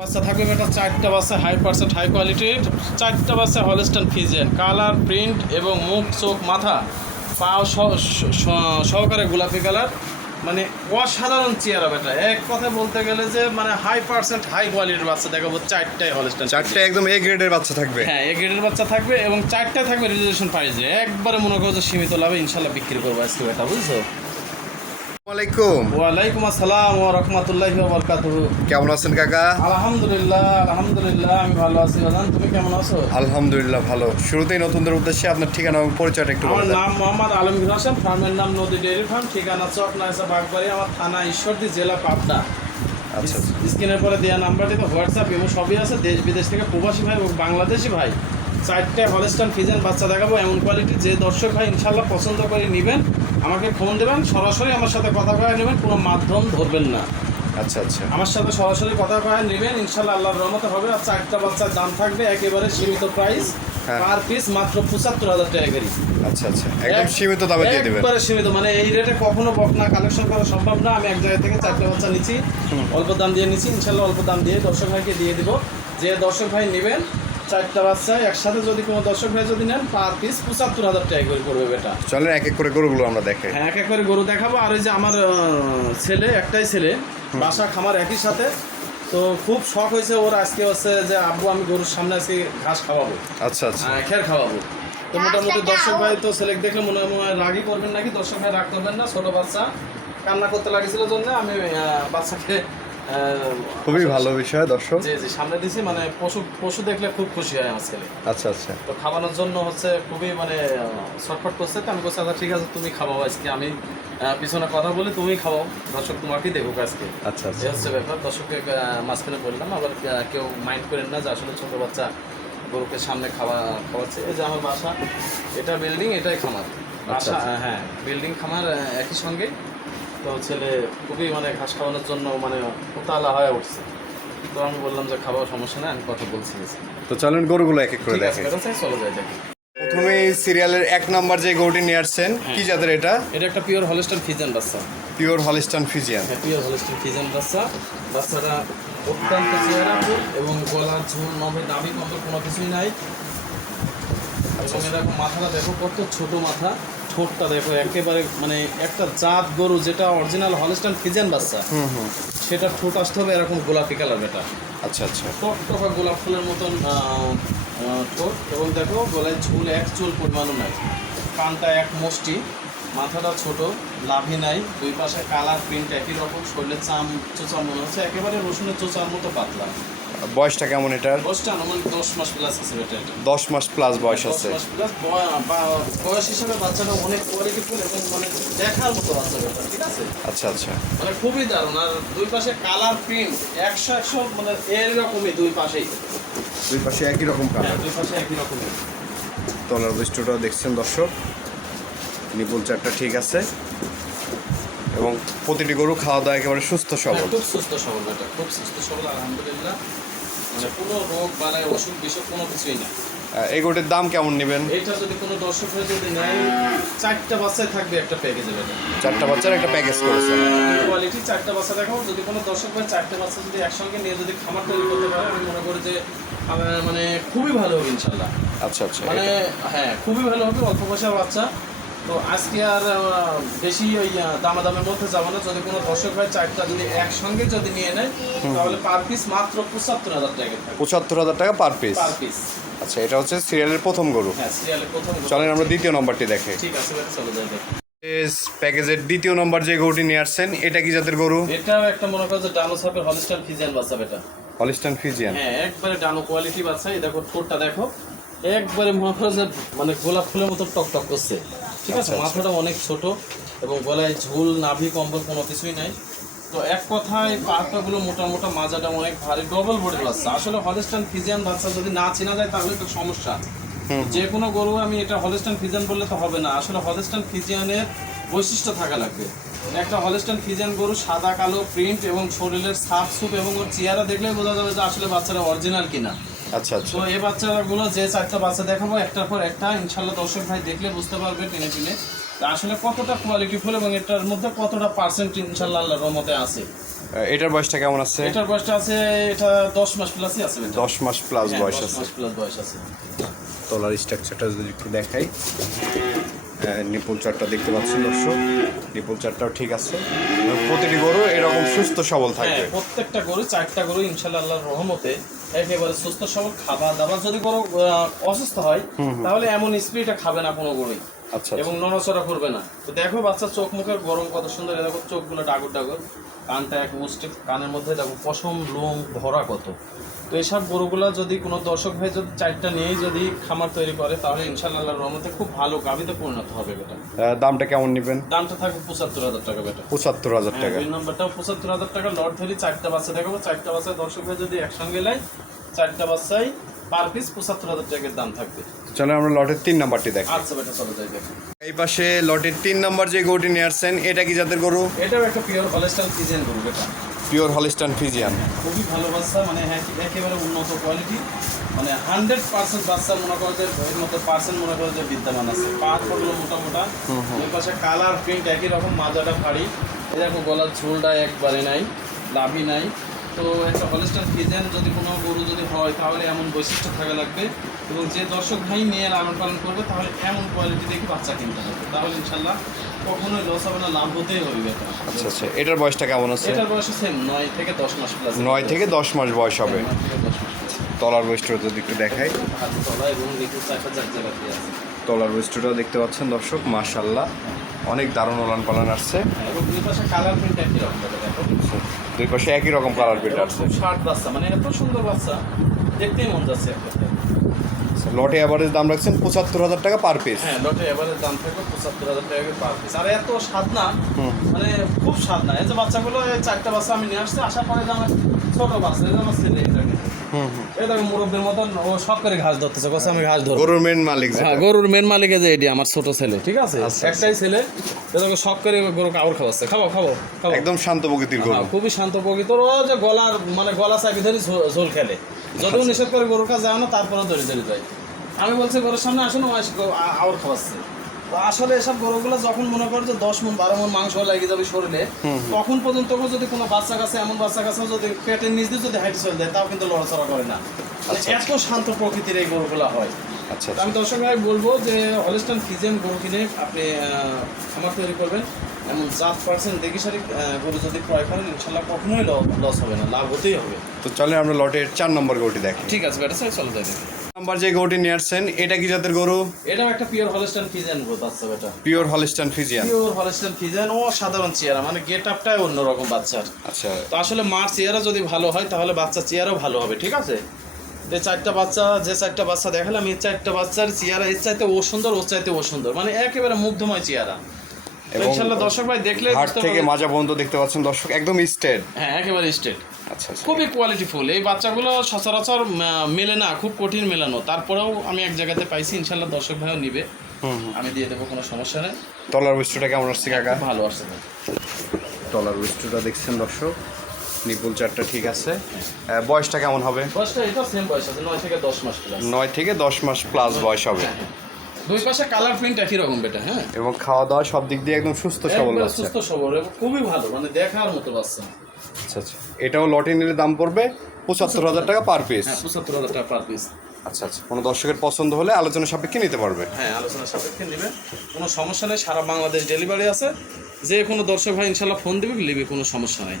বাচ্চা থাকবে এটা চারটা বাচ্চা হাই পার্সেন্ট হাই কোয়ালিটির চারটা বাচ্চা হলস্টান ফিজেন কালার প্রিন্ট এবং মুখ চোখ মাথা। পা সহ- সহকারে গোলাপি কালার মানে অসাধারণ চেয়ারা বেটা এক কথায় বলতে গেলে যে মানে হাই পার্সেন্ট হাই কোয়ালিটির বাচ্চা দেখাবো চারটাই হলস্টান চারটে একদম এ গ্রেডের বাচ্চা থাকবে। হ্যাঁ এ গ্রেডের বাচ্চা থাকবে এবং চারটা থাকবে রেজুলেশন প্রাইসে একবারে মনে করো যে সীমিত লাভে ইনশাল্লাহ বিক্রি করব আজকে বেটা বুঝছ? আলাইকুম। ওয়ালাইকুম আসসালাম ও রহমতুল্লাহি বরকাতুহু। কেমন আছেন কাকা? আলহামদুলিল্লাহ আলহামদুলিল্লাহ আমি ভালো আছি। বাজান তুমি কেমন আছো? আলহামদুলিল্লাহ ভালো। শুরুতেই নতুনদের উদ্দেশ্যে আপনার ঠিকানা এবং পরিচয়টা একটু আমার বলে নাম মোহাম্মদ আলমগীর হোসেন ফার্মের নাম নদী ফার্ম ঠিকানা চক নাইসা বাগবাড়ি আমার থানা ঈশ্বরদী জেলা পাবনা। আচ্ছা স্ক্রিনের পরে দেওয়া নাম্বারটিতে হোয়াটসঅ্যাপ এবং সবই আছে দেশ বিদেশ থেকে প্রবাসী ভাই এবং বাংলাদেশি ভাই। চারটে হলস্টান ফিজেন বাচ্চা দেখাবো এমন কোয়ালিটি যে দর্শক ভাই ইনশাল্লাহ পছন্দ করে নেবেন আমাকে ফোন দেবেন সরাসরি আমার সাথে কথা কয়ে নেবেন কোনো মাধ্যম ধরবেন না। আচ্ছা আচ্ছা। আমার সাথে সরাসরি কথা কয়ে নেবেন ইনশাল্লাহ আল্লাহর রহমতে হবে আর চারটা বাচ্চার দাম থাকবে একেবারে সীমিত প্রাইস হ্যাঁ। পার পিস মাত্র পঁচাত্তর হাজার টাকা করে। আচ্ছা আচ্ছা। একদম সীমিত দামে দিয়ে দেবেন। একবারে সীমিত মানে এই রেটে কখনো বকনা কালেকশন করা সম্ভব না। আমি এক জায়গা থেকে চারটে বাচ্চা নিচ্ছি অল্প দাম দিয়ে নিচ্ছি ইনশাল্লাহ অল্প দাম দিয়ে দর্শক ভাইকে দিয়ে দিব। যে দর্শক ভাই নেবেন চারটা বাচ্চা একসাথে যদি কোনো দর্শক ভাই যদি নেন পার পিস পঁচাত্তর হাজার টাকা করে পড়বে বেটা। চলেন এক এক করে গরুগুলো আমরা দেখে। হ্যাঁ এক এক করে গরু দেখাবো। আর ওই যে আমার ছেলে একটাই ছেলে বাসা খামার একই সাথে। তো খুব শখ হয়েছে ওর আজকে হচ্ছে যে আব্বু আমি গরুর সামনে আজকে ঘাস খাওয়াবো। আচ্ছা আচ্ছা। হ্যাঁ, খের খাওয়াবো। তো মোটামুটি দর্শক ভাই তো ছেলে দেখলে মনে হয় রাগই করবেন নাকি? দর্শক ভাই রাগ করবেন না ছোট বাচ্চা। কান্না করতে লাগিয়েছিল জন্য আমি বাচ্চাকে খুবই ভালো বিষয় দর্শক। জি জি সামনে দিছি মানে পশু পশু দেখলে খুব খুশি হয় ছেলে আচ্ছা আচ্ছা। তো খাওয়ানোর জন্য হচ্ছে খুবই মানে ছটফট করছে। তো আমি বলছি আচ্ছা ঠিক আছে তুমি খাওয়াও আজকে। আমি পিছনে কথা বলি তুমি খাওয়াও। দর্শক তোমাকেই দেখুক আজকে। আচ্ছা আচ্ছা। হচ্ছে ব্যাপার। দর্শককে মাঝখানে বললাম আবার কেউ মাইন্ড করেন না যে আসলে ছোট বাচ্চা গরুকে সামনে খাওয়া খাওয়াচ্ছে। এই যে আমার বাসা এটা বিল্ডিং এটাই খামার। বাসা আচ্ছা। হ্যাঁ বিল্ডিং খামার একই সঙ্গে। তো ছেলে খুবই মানে ঘাস খাওয়ানোর জন্য মানে উতালা হয়ে উঠছে। তো আমি বললাম যে খাবার সমস্যা নেই আমি কথা বলছি। তো চলেন গরুগুলো এক এক করে ঠিক আছে দেখে বেরোচ্ছে, চলো যাই দেখি। প্রথমে সিরিয়ালের এক নাম্বার যে গরুটি নিয়ে আসছেন কি জাতের এটা? এটা একটা পিওর হলস্টার ফিজেন বাচ্চা। পিওর হলিস্টান ফিজিয়ান হ্যাঁ পিওর হলস্টার ফিজেন বাচ্চা। বাচ্চাটা অত্যন্ত চেহারাফুল এবং গলার ঝুল নভে নাভি কম্বল কোনো কিছুই নাই। এবং এরকম মাথাটা দেখো কত ছোট মাথা। ঠোঁটটা দেখো একেবারে মানে একটা জাত গরু যেটা অরিজিনাল হলস্টান ফিজেন বাচ্চা সেটা ঠোঁট আসতে হবে এরকম গোলাপি কালার এটা। আচ্ছা আচ্ছা। টকটকা গোলাপ ফুলের মতন ঠোঁট এবং দেখো গলায় ঝুল এক চুল পরিমাণও নাই। কানটা এক মুষ্টি মাথাটা ছোট লাভি নাই দুই পাশে কালার প্রিন্ট একই রকম শরীরে চাম চোচা মনে হচ্ছে একেবারে রসুনের চোচার মতো পাতলা। বয়সটা কেমন এটার? বয়সটা আনুমানিক দশ মাস প্লাস আছে এটা। মাস প্লাস বয়স আছে। মাস প্লাস বয়স হিসাবে বাচ্চাটা অনেক কোয়ালিটিফুল এবং মানে দেখার মতো বাচ্চা ব্যাপার ঠিক আছে? আচ্ছা আচ্ছা। মানে খুবই দারুণ। আর দুই পাশে কালার প্রিন্ট একশো একশো মানে এরকমই দুই পাশেই। দুই পাশে একই রকম হ্যাঁ কালার দুই পাশে একই রকমের তলার বৈশিষ্ট্যটা দেখছেন দর্শক। নিপুল চারটা ঠিক আছে। এবং প্রতিটি গরু খাওয়া দাওয়া একেবারে সুস্থ সবল। হ্যাঁ, খুব সুস্থ সবল এটা খুব সুস্থ সবল আলহামদুলিল্লাহ। মানে কোনো রোগ বালাই অসুখ বিসুখ কোনো কিছুই না। এই দাম কেমন নেবেন? এইটা যদি কোনো দর্শক হয়ে যদি নেয় চারটা থাকবে একটা প্যাকেজে এটা চারটা বাচ্চার একটা প্যাকেজ করেছেন কোয়ালিটি চারটা বাচ্চা দেখো যদি কোনো দর্শক ভাই চারটে বাচ্চা যদি একসঙ্গে নিয়ে যদি খামার তৈরি করতে পারে আমি মনে করি যে মানে খুবই ভালো হবে ইনশাল্লাহ আচ্ছা আচ্ছা মানে হ্যাঁ খুবই ভালো হবে অল্প পয়সার বাচ্চা। তো আজকে আর বেশি ওই দামাদামের মধ্যে যাব না। যদি কোনো দর্শক ভাই চারটা যদি একসঙ্গে যদি নিয়ে নেয় তাহলে পার পিস মাত্র পঁচাত্তর হাজার টাকা পঁচাত্তর হাজার টাকা পার পিস পার পিস আচ্ছা এটা হচ্ছে সিরিয়ালের প্রথম গরু। হ্যাঁ প্রথম চলেন আমরা দ্বিতীয় নম্বরটি দেখে। ঠিক আছে চলে প্যাকেজের দ্বিতীয় নম্বর যে গরুটি নিয়ে আসছেন এটা কি জাতের গরু? এটাও একটা মনে করো যে ডানো সাপের হলিস্টার ফিজিয়ান বাচ্চা বেটা। হলিস্টান ফিজিয়ান হ্যাঁ একবারে ডানো কোয়ালিটি বাচ্চা। এই দেখো ঠোঁটটা দেখো একবারে মনে করো যে মানে গোলাপ ফুলের মতো টক টক করছে। ঠিক আছে আচ্ছা, আচ্ছা। মাথাটা অনেক ছোট এবং গলায় ঝুল নাভি কম্বল কোনো কিছুই নাই। তো এক কথায় পাতাগুলো মোটা মোটা মাজাটা অনেক ভারী ডবল বডির বাচ্চা আসলে হলিস্টান ফিজিয়ান বাচ্চা যদি না চেনা যায় তাহলে তো সমস্যা। যে কোনো গরু আমি এটা হলিস্টান ফিজিয়ান বললে তো হবে না। আসলে হলিস্টান ফিজিয়ানের বৈশিষ্ট্য থাকা লাগবে। একটা হলিস্টান ফিজিয়ান গরু সাদা কালো প্রিন্ট এবং শরীরের সাপ সুপ এবং ওর চেহারা দেখলেই বোঝা যাবে যে আসলে বাচ্চারা অরিজিনাল কিনা। আচ্ছা আচ্ছা। তো এই বাচ্চাগুলো যে চারটা বাচ্চা দেখাবো, একটার পর একটা, ইনশাল্লাহ দর্শক ভাই দেখলে বুঝতে পারবে টেনে টেনে তা আসলে কতটা কোয়ালিটি ফুল এবং এটার মধ্যে কতটা পার্সেন্ট ইনশাল্লাহ আল্লাহর রহমতে আছে? এটার বয়সটা কেমন আছে? এটার বয়সটা আছে এটা দশ মাস প্লাসই আছে বেটা। দশ মাস প্লাস হ্যাঁ, বয়স আছে। মাস প্লাস বয়স আছে। তলার স্ট্রাকচারটা যদি একটু দেখাই। নিপুল চারটা দেখতে পাচ্ছেন দর্শক। নিপুল চারটাও ঠিক আছে। প্রতিটি গরু এরকম সুস্থ সবল হ্যাঁ থাকবে। প্রত্যেকটা গরু চারটা গরু ইনশাল্লাহ আল্লাহর রহমতে একেবারে সুস্থ সবল খাবার দাবার যদি গরু অসুস্থ হয় তাহলে এমন স্প্রিটা খাবে না কোনো গরুই। এবং নড়াচড়া করবে না। তো দেখো বাচ্চার চোখ মুখের গরম কত সুন্দর দেখো চোখগুলো ডাগর ডাগর। কানটা এক মুষ্টি কানের মধ্যে দেখো পশম লোম ভরা কত। তো এইসব গরুগুলো যদি কোনো দর্শক ভাই যদি চারটা নিয়েই যদি খামার তৈরি করে তাহলে ইনশাল্লাহ রহমতে খুব ভালো গাভিতে পরিণত হবে বেটা। দামটা কেমন নেবেন? দামটা থাকবে পঁচাত্তর হাজার টাকা বেটা। পঁচাত্তর হাজার হ্যাঁ, টাকা। দুই নম্বরটাও পঁচাত্তর হাজার টাকা। লট ধরি চারটা বাচ্চা দেখাবো। চারটা বাচ্চা দর্শক ভাই যদি একসঙ্গে লাই চারটা বাচ্চাই পার পিস পঁচাত্তর হাজার টাকার দাম থাকবে। চলো আমরা লটের তিন নাম্বারটি দেখি। আচ্ছা দেখো। এই পাশে লটের তিন নাম্বার যে গরুটি নিয়ে আসছেন এটা কি জাতের গরু? এটাও একটা পিওর হলেস্টাল ফিজিয়ান গরু এটা পিওর হলিস্টান ফিজিয়ান খুবই ভালো বাচ্চা মানে এক- একেবারে উন্নত কোয়ালিটি মানে হান্ড্রেড পার্সেন্ট বাচ্চা মনে করো যে এর মধ্যে পার্সেন্ট মনে করো যে বিদ্যমান আছে। পা পড়ল মোটা মোটা। ওই পাশে কালার প্রিন্ট একই রকম মাজাটা ভারী। এরকম গলার ঝোলটা একবারে নাই লাভি নাই। তো একটা হলিস্টার ফিজেন যদি কোনো গরু যদি হয় তাহলে এমন বৈশিষ্ট্য থাকা লাগবে। এবং যে দর্শক ভাই নিয়ে লালন পালন করবে তাহলে এমন কোয়ালিটি দেখে বাচ্চা কিনতে হবে। তাহলে ইনশাল্লাহ কখনোই লস হবে না লাভ হতেই হবে আচ্ছা আচ্ছা। এটার বয়সটা কেমন আছে? এটার বয়স সেম নয় থেকে দশ মাস প্লাস নয় থেকে দশ মাস বয়স হবে। তলার বয়সটা যদি একটু দেখাই। তলার বয়সটাও দেখতে পাচ্ছেন দর্শক মাশাল্লাহ অনেক দারুণ ওলান পালন আসছে। হ্যাঁ, এবং দুই পাশে কালার প্রিন্ট একই রকম দেখো। দুই পাশে একই রকম কালার এবার আসছে শার্ট বাচ্চা মানে এত সুন্দর বাচ্চা দেখতেই মন যাচ্ছে এক। লটে অ্যাভারেজ দাম রাখছেন পঁচাত্তর হাজার টাকা পার পিস হ্যাঁ লটে এবারে দাম থাকবে পঁচাত্তর হাজার টাকা পার পিস আর এত স্বাদ না মানে খুব স্বাদ না। এই যে বাচ্চাগুলো এই চারটা বাচ্চা আমি নিয়ে আসছি আসার পরে যে আমার ছোট বাচ্চা এই যে আমার ছেলে মুরব্বীর মতন ও শখ করে ঘাস ধরতেছে বলছে আমি ঘাস ধরবো। গরুর মেন মালিক। হ্যাঁ গরুর মেন মালিক যে এটি আমার ছোট ছেলে ঠিক আছে? আচ্ছা, একটাই ছেলে এরকম শখ করে গরু খাওয়াচ্ছে। খাব খাব খাব। একদম শান্ত প্রকৃতির গরু। হ্যাঁ, খুবই শান্ত ও যে গলার মানে গলা চাপি ধরে ঝোল খেলে। যদিও নিষেধ করে গরুর কাছে যায় না তারপরে ধরে ধরে যায়। আমি বলছি গরুর সামনে আসুন ও এসে গো- আ- আউর খাওয়াচ্ছে। আসলে এসব গরুগুলো যখন মনে করো যে দশ মন বারো মন মাংস লেগে যাবে শরীরে তখন পর্যন্ত যদি কোনো বাচ্চা কাছে এমন বাচ্চা কাছে যদি পেটের নিচ দিয়ে যদি হাইট চলে দেয় তাও কিন্তু লড়াচড়া করে না। মানে এত শান্ত প্রকৃতির এই গরুগুলো হয়। আচ্ছা আমি দর্শক ভাই বলব যে হলিস্টান ফিজিয়ান গরু কিনে আপনি আহ, খামার তৈরি করবেন। এমন জাত পার্সেন্ট দেখি সারি গরু যদি ক্রয় করেন ইনশাল্লাহ কখনোই লস হবে না লাভ হতেই হবে। তো চলে আমরা লটের চার নম্বর গরুটি দেখি। ঠিক আছে বেটা স্যার চলো যাই দেখি। নাম্বার যে গরুটি নিয়ে আসছেন এটা কি জাতের গরু? এটাও একটা পিওর হলিস্টান ফিজিয়ান গরু বাচ্চা বেটা। Pure holistic physician pure holistic physician ও সাধারণ চেহারা মানে গেট আপটাই অন্যরকম বাচ্চার। আচ্ছা। তো আসলে মার চেহারা যদি ভালো হয় তাহলে বাচ্চা চেহারাও ভালো হবে ঠিক আছে? যে চারটা বাচ্চা যে চারটা বাচ্চা দেখালাম এই চারটা বাচ্চার চেহারা এর চাইতে ও সুন্দর ওর চাইতে ও সুন্দর মানে একেবারে মুগ্ধময় চেহারা। ইনশাল্লাহ দর্শক ভাই দেখলে হাট থেকে মাজা পর্যন্ত দেখতে পাচ্ছেন দর্শক একদম স্টেট হ্যাঁ একেবারে স্টেট আচ্ছা আচ্ছা। খুবই কোয়ালিটিফুল এই বাচ্চাগুলো সচরাচর মেলে না খুব কঠিন মেলানো। তারপরেও আমি এক জায়গাতে পাইছি ইনশাল্লাহ দর্শক ভাইও নিবে। আমি দিয়ে দেবো কোনো সমস্যা নেই। তলার বৈশিষ্ট্যটা কেমন আসছে কাকা? ভালো আসছে। তলার বৈশিষ্ট্যটা দেখছেন দর্শক নিপুল চারটা ঠিক আছে। বয়সটা কেমন হবে? বয়সটা এটা সেম বয়স আছে নয় থেকে দশ মাস প্লাস নয় থেকে দশ মাস প্লাস বয়স হবে। দুই পাশে কালার প্রিন্ট একই রকম বেটা হ্যাঁ। এবং খাওয়া দাওয়া সব দিক দিয়ে একদম সুস্থ সবল বাচ্চা। সুস্থ সবল খুবই ভালো মানে দেখার মতো বাচ্চা। আচ্ছা আচ্ছা। এটাও লটে নিলে দাম পড়বে পঁচাত্তর হাজার টাকা পার পিস হ্যাঁ পঁচাত্তর হাজার টাকা পার পিস আচ্ছা আচ্ছা। কোনো দর্শকের পছন্দ হলে আলোচনা সাপেক্ষে নিতে পারবে। হ্যাঁ আলোচনা সাপেক্ষে নেবে কোনো সমস্যা নেই সারা বাংলাদেশ ডেলিভারি আছে। যে কোনো দর্শক ভাই ইনশাল্লাহ ফোন দেবে নিবে কোনো সমস্যা নেই।